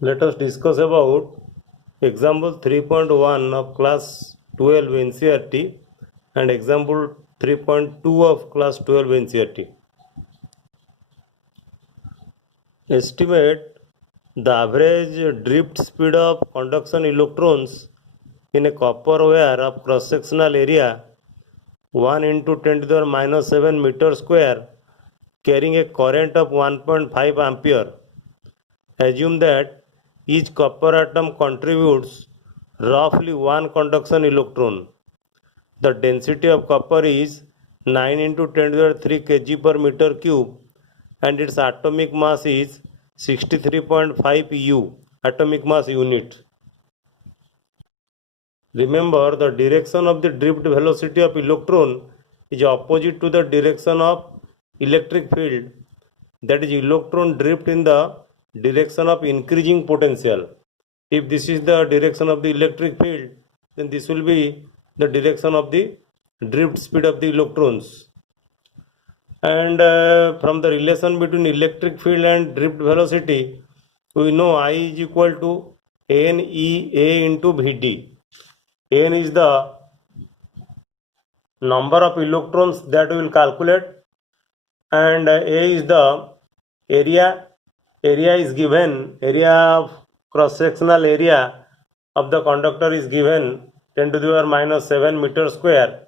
Let us discuss about example 3.1 of class 12 NCERT and example 3.2 of class 12 NCERT. Estimate the average drift speed of conduction electrons in a copper wire of cross-sectional area 1 into 10 to the power minus 7 meter square carrying a current of 1.5 ampere. Assume that each copper atom contributes roughly one conduction electron. The density of copper is 9 into 10 to the 3 kg per meter cube and its atomic mass is 63.5 U, atomic mass unit. Remember, the direction of the drift velocity of electron is opposite to the direction of electric field. That is, electron drift in the direction of increasing potential. If this is the direction of the electric field, then this will be the direction of the drift speed of the electrons. And from the relation between electric field and drift velocity, we know I is equal to NEA into VD. N is the number of electrons that we will calculate, and A is the area. Area is given, area of cross-sectional area of the conductor is given 10 to the power minus 7 meter square,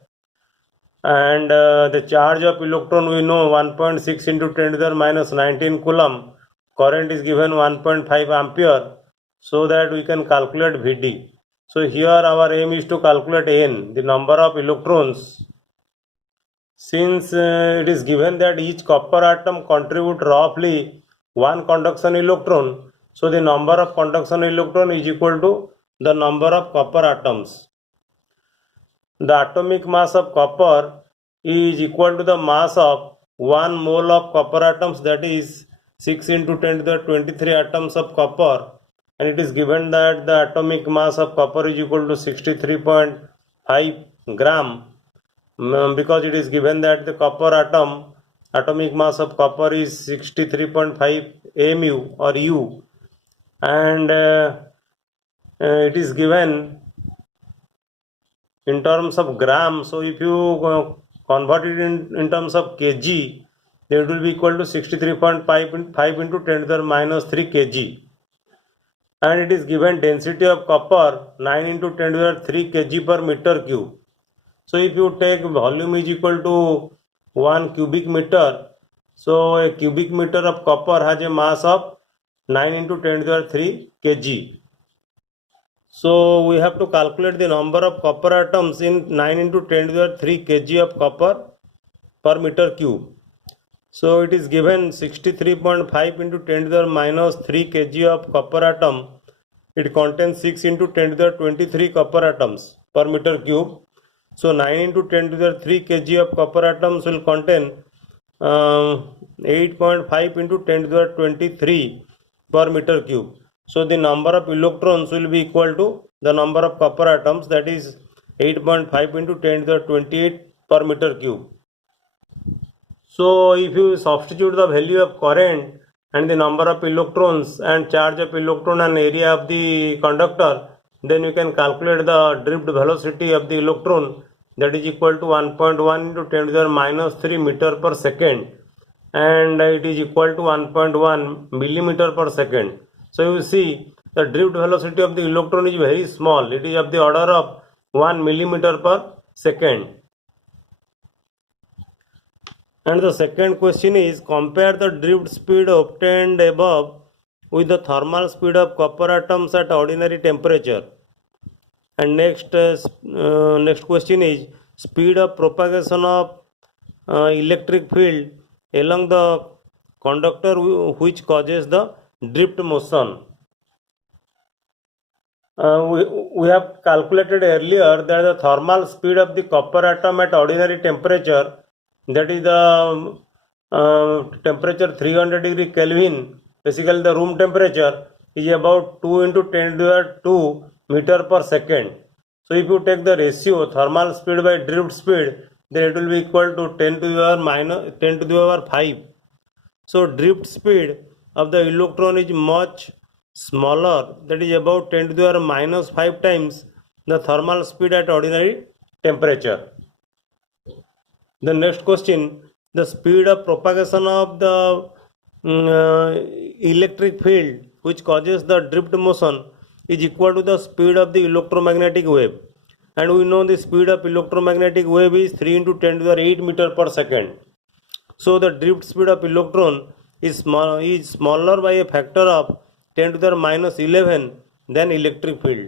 and the charge of electron we know 1.6 into 10 to the power minus 19 coulomb. Current is given 1.5 ampere, so that we can calculate VD. So here our aim is to calculate N, the number of electrons. Since it is given that each copper atom contributes roughly one conduction electron, so the number of conduction electron is equal to the number of copper atoms. The atomic mass of copper is equal to the mass of 1 mole of copper atoms, that is 6 into 10 to the 23 atoms of copper, and it is given that the atomic mass of copper is equal to 63.5 gram, because it is given that the copper atomic mass of copper is 63.5 mu or U, and it is given in terms of gram. So if you convert it in terms of kg, then it will be equal to 63.5 into 10 to the minus 3 kg, and it is given density of copper 9 into 10 to the 3 kg per meter cube. So if you take volume is equal to 1 cubic meter, so a cubic meter of copper has a mass of 9 into 10 to the 3 kg. So we have to calculate the number of copper atoms in 9 into 10 to the 3 kg of copper per meter cube. So it is given 63.5 into 10 to the minus 3 kg of copper atom. It contains 6 into 10 to the 23 copper atoms per meter cube. So 9 into 10 to the 3 kg of copper atoms will contain 8.5 into 10 to the 23 per meter cube. So the number of electrons will be equal to the number of copper atoms, that is 8.5 into 10 to the 28 per meter cube. So if you substitute the value of current and the number of electrons and charge of electron and area of the conductor, then you can calculate the drift velocity of the electron, that is equal to 1.1 into 10 to the minus 3 meter per second, and it is equal to 1.1 millimeter per second. So you see the drift velocity of the electron is very small. It is of the order of 1 millimeter per second. And the second question is, compare the drift speed obtained above with the thermal speed of copper atoms at ordinary temperature. And next question is, speed of propagation of electric field along the conductor which causes the drift motion. We have calculated earlier that the thermal speed of the copper atom at ordinary temperature, that is the temperature 300 degree Kelvin, basically the room temperature, is about 2 into 10 to the 2 meter per second. So if you take the ratio thermal speed by drift speed, then it will be equal to 10 to the power minus 10 to the power 5. So drift speed of the electron is much smaller, that is about 10 to the power minus 5 times the thermal speed at ordinary temperature. The next question, the speed of propagation of the electric field which causes the drift motion is equal to the speed of the electromagnetic wave, and we know the speed of electromagnetic wave is 3 into 10 to the 8 meter per second. So the drift speed of electron is smaller by a factor of 10 to the minus 11 than electric field.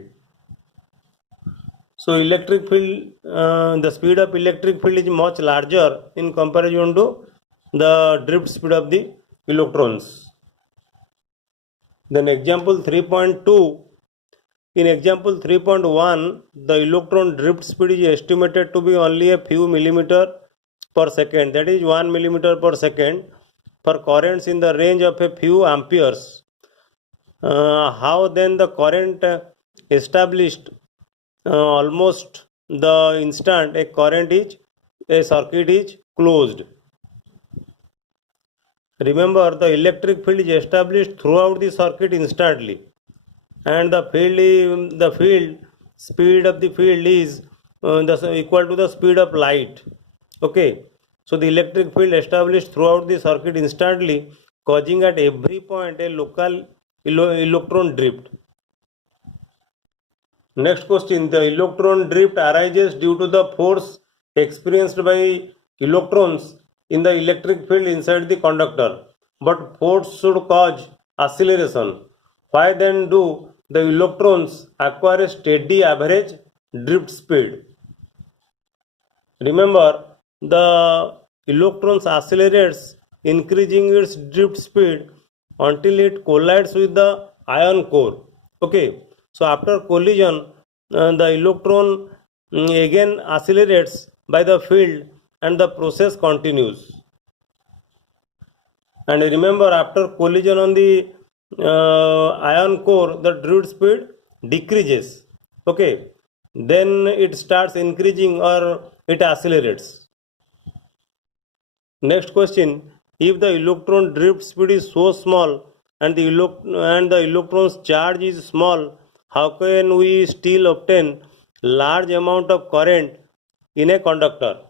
So electric field, the speed of electric field is much larger in comparison to the drift speed of the electrons. Then example 3.2. In example 3.1, the electron drift speed is estimated to be only a few millimeter per second, that is 1 millimeter per second, for currents in the range of a few amperes. How then the current established almost the instant a circuit is closed? Remember, the electric field is established throughout the circuit instantly, and the field speed of the field is equal to the speed of light. Okay, so the electric field established throughout the circuit instantly, causing at every point a local electron drift. Next question, the electron drift arises due to the force experienced by electrons in the electric field inside the conductor, but force should cause acceleration. Why then do the electrons acquire a steady average drift speed? Remember, the electrons accelerates, increasing its drift speed until it collides with the ion core. Okay, so after collision, the electron again accelerates by the field and the process continues. And remember, after collision on the ion core, the drift speed decreases. Okay, then it starts increasing or it accelerates. Next question, if the electron drift speed is so small and the electron's charge is small, how can we still obtain large amount of current in a conductor?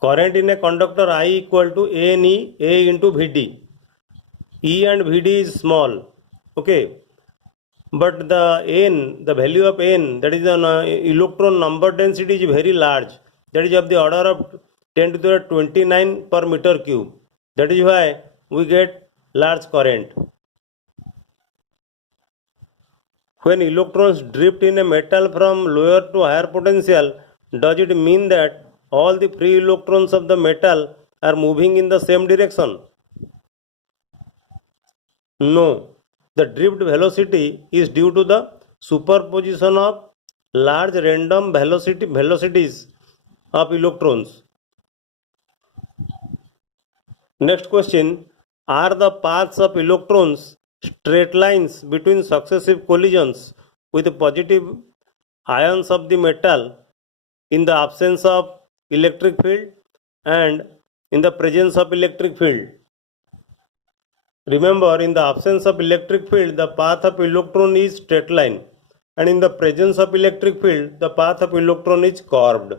Current in a conductor I equal to A and E, A into Vd. E and Vd is small, okay, but the N, the value of N, that is the electron number density, is very large, that is of the order of 10 to the 29 per meter cube. That is why we get large current. When electrons drift in a metal from lower to higher potential, does it mean that all the free electrons of the metal are moving in the same direction? No, the drift velocity is due to the superposition of large random velocities of electrons. Next question, are the paths of electrons straight lines between successive collisions with positive ions of the metal in the absence of electric field and in the presence of electric field? Remember, in the absence of electric field, the path of electron is straight line, and in the presence of electric field, the path of electron is curved.